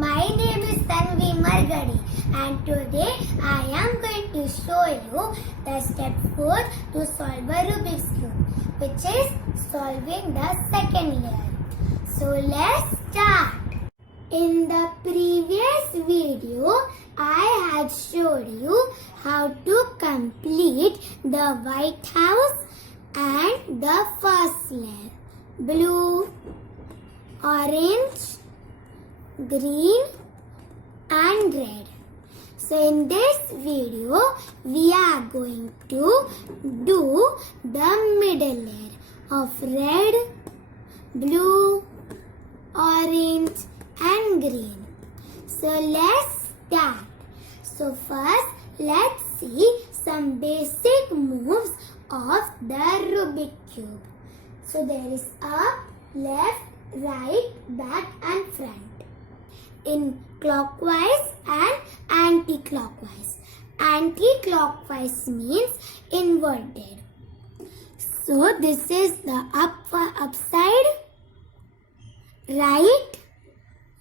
My name is Tanvi Margadi and today I am going to show you the step 4 to solve a Rubik's Cube, which is solving the second layer. So let's start. In the previous video, I had showed you how to complete the White House and the first layer. Blue, orange, green and red. So in this video, we are going to do the middle layer of red, blue, orange and green. So let's start. So first, let's see some basic moves of the Rubik Cube. So there is up, left, right, back and front. In clockwise and anti-clockwise. Anti-clockwise means inverted. So this is the upside, right,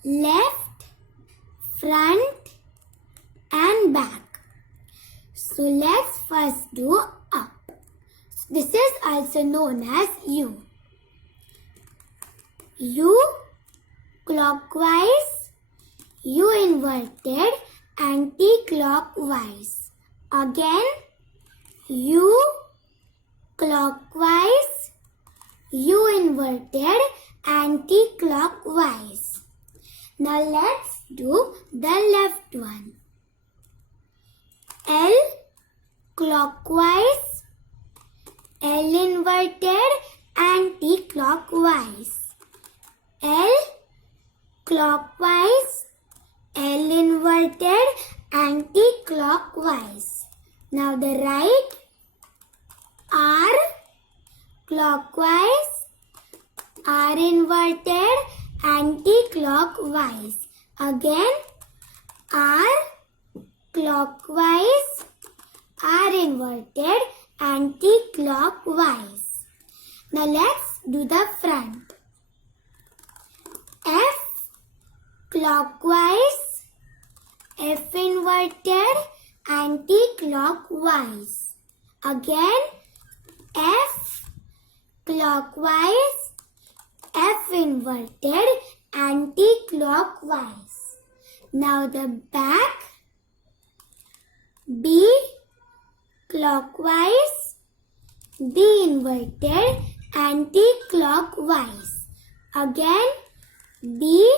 left, front and back. So let's first do up. This is also known as U. U clockwise, U inverted, anti-clockwise. Again, U clockwise, U inverted, anti-clockwise. Now let's do the left one. L clockwise, L inverted, anti-clockwise. L clockwise, L inverted, anti-clockwise. Now the right, R clockwise, R inverted, anti-clockwise. Again, R clockwise, R inverted, anti-clockwise. Now let's do the front. F clockwise, F inverted, anti-clockwise. Again, F clockwise, F inverted, anti-clockwise. Now the back, B clockwise, B inverted, anti-clockwise. Again, B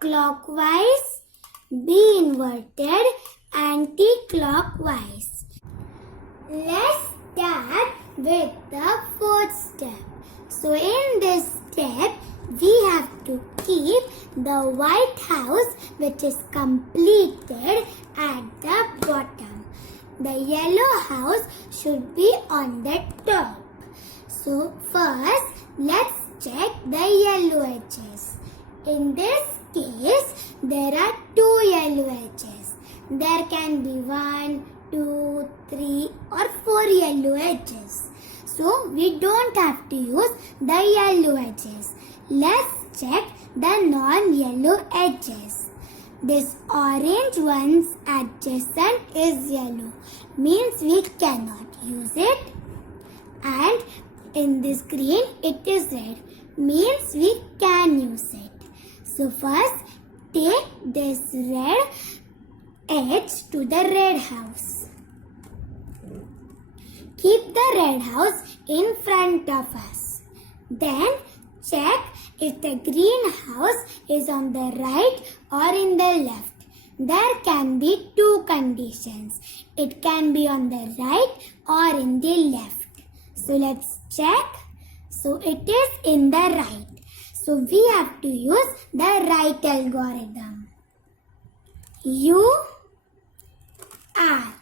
clockwise, B inverted, anti-clockwise. Let's start with the fourth step. So in this step, we have to keep the White House, which is completed, at the bottom. The yellow house should be on the top. So first, let's check the yellow edges. In this case, there are 2 yellow edges. There can be 1, 2, 3 or 4 yellow edges. So we don't have to use the yellow edges. Let's check the non-yellow edges. This orange one's adjacent is yellow, means we cannot use it. And in this green, it is red, means we can use it. So first, take this red edge to the red house. Keep the red house in front of us. Then check if the green house is on the right or in the left. There can be 2 conditions. It can be on the right or in the left. So let's check. So it is in the right. So we have to use the right algorithm. U, R.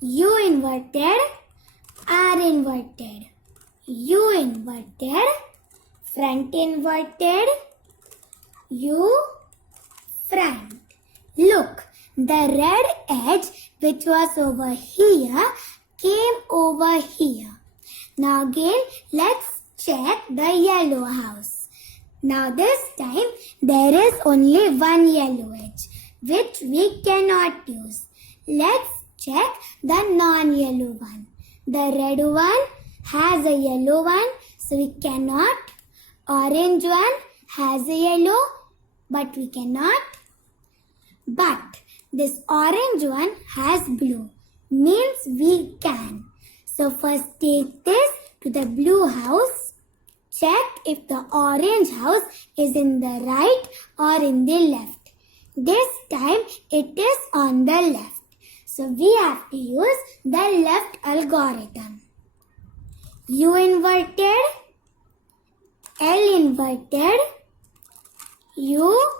U inverted, R inverted. U inverted, front inverted, U, front. Look, the red edge which was over here came over here. Now again, let's check the yellow house. Now this time there is only one yellow edge which we cannot use. Let's check the non-yellow one. The red one has a yellow one, so we cannot. Orange one has a yellow, but we cannot. But this orange one has blue, means we can. So first take this to the blue house. Check if the orange house is in the right or in the left. This time it is on the left. So we have to use the left algorithm. U inverted, L inverted, U,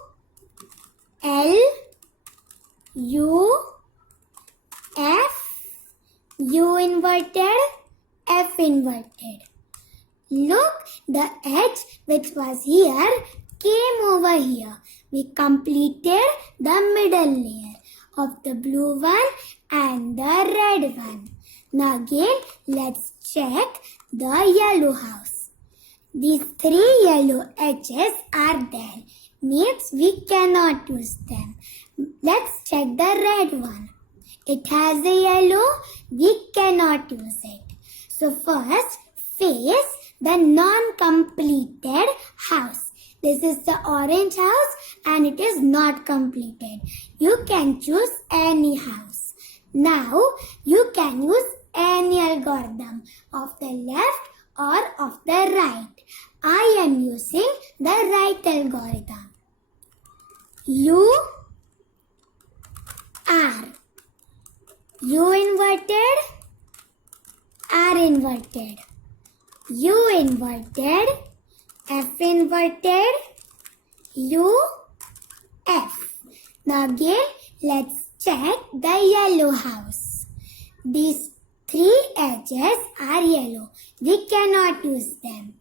L, U, F, U inverted, F inverted. Look, the edge which was here came over here. We completed the middle layer of the blue one and the red one. Now again, let's check the yellow house. These three yellow edges are there, means we cannot use them. Let's check the red one. It has a yellow, we cannot use it. So first, face the non-completed house. This is the orange house and it is not completed. You can choose any house. Now, you can use any algorithm of the left or of the right. I am using the right algorithm. U, R. U inverted, R inverted. U inverted, F inverted, U, F. Now again, let's check the yellow house. These three edges are yellow. We cannot use them.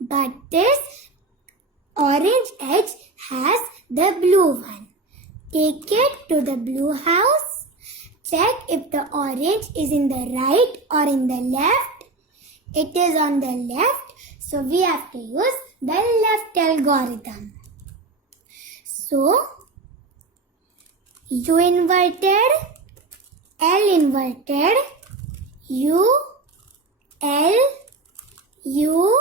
But this orange edge has the blue one. Take it to the blue house. Check if the orange is in the right or in the left. It is on the left, so we have to use the left algorithm. So, U inverted, L inverted, U, L, U,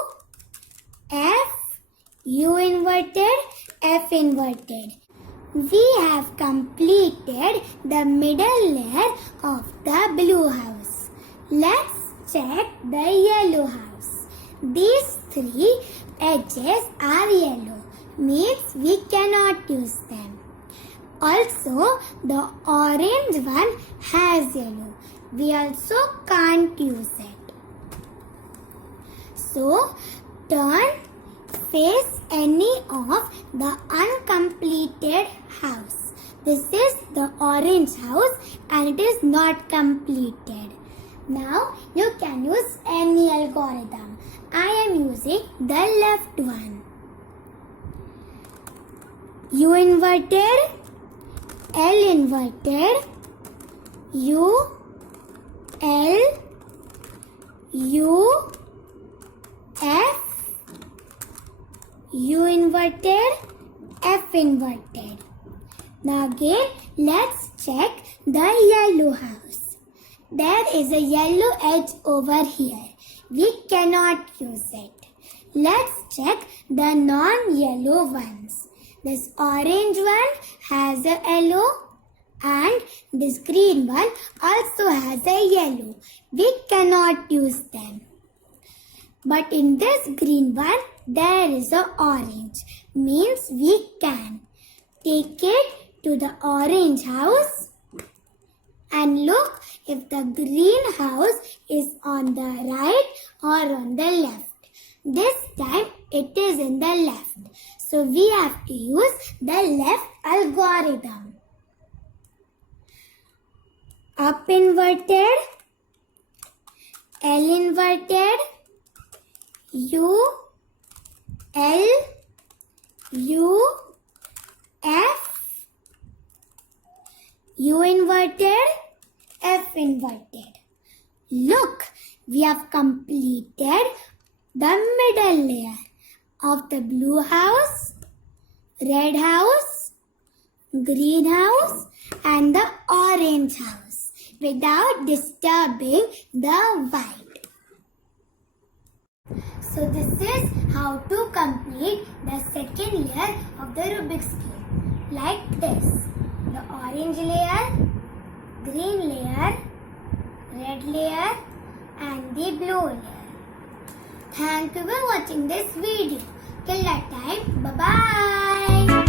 F, U inverted, F inverted. We have completed the middle layer of the blue house. Let's check the yellow house. These three edges are yellow, means we cannot use them. Also, the orange one has yellow. We also can't use it. So, face any of the uncompleted house. This is the orange house and it is not completed. Now you can use any algorithm. I am using the left one. U inverted, L inverted, U, L, U, F, U inverted, F inverted. Now again, let's check the yellow house. There is a yellow edge over here. We cannot use it. Let's check the non-yellow ones. This orange one has a yellow and this green one also has a yellow. We cannot use them. But in this green one, there is a orange. Means we can. Take it to the orange house and look if the green house is on the right or on the left. This time it is in the left. So we have to use the left algorithm. Up inverted, L inverted, U, L, U, F, U inverted, F inverted. Look, we have completed the middle layer of the blue house, red house, green house and the orange house without disturbing the white. So this is how to complete the second layer of the Rubik's Cube. Like this. The orange layer, green layer, red layer and the blue layer. Thank you for watching this video. Till that time, bye-bye.